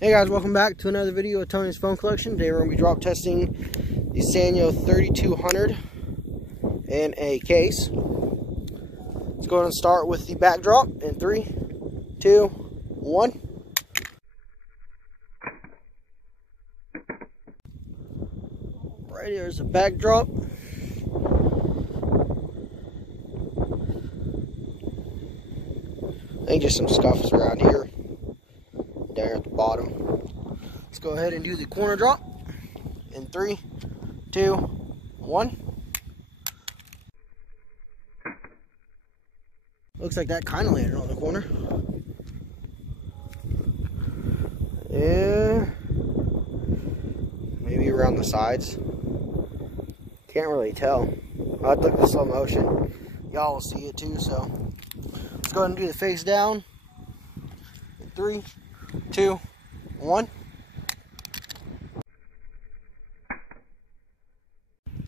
Hey guys, welcome back to another video of Tony's Phone Collection. Today we're going to be drop testing the Sanyo 3200 in a case. Let's go ahead and start with the backdrop in 3, 2, 1. Right here's the backdrop. I think just some scuffs around here, down here at the bottom. Let's go ahead and do the corner drop in 3, 2, 1. Looks like that kind of landed on the corner. Yeah, maybe around the sides. Can't really tell. I'll have to look at the slow motion. Y'all will see it too, so let's go ahead and do the face down. 3, 2, 1.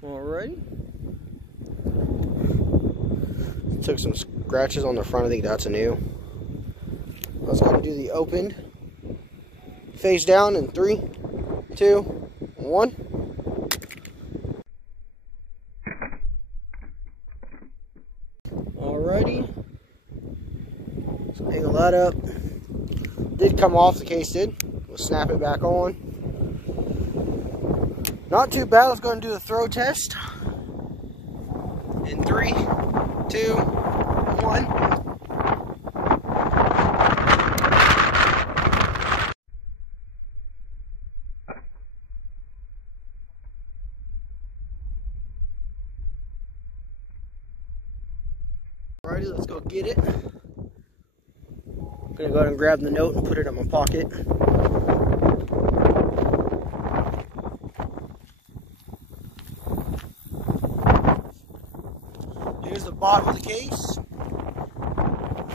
Alrighty. Took some scratches on the front. I think that's a new. Let's go ahead and do the opened. Face down in 3, 2, 1. Alrighty. So angle that up. Did come off, the case did. We'll snap it back on. Not too bad. Let's go ahead and do the throw test. In 3, 2, 1. Alrighty, let's go get it. I'm gonna go ahead and grab the note and put it in my pocket. Here's the bottom of the case.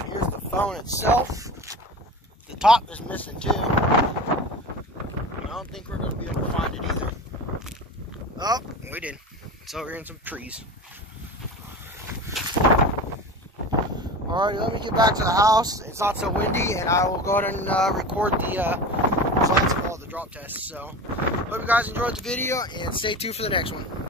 Here's the phone itself. The top is missing too. I don't think we're going to be able to find it either. Oh, we did. It's over here in some trees. Alright, let me get back to the house. It's not so windy, and I will go ahead and record the results of all the drop tests. So, hope you guys enjoyed the video, and stay tuned for the next one.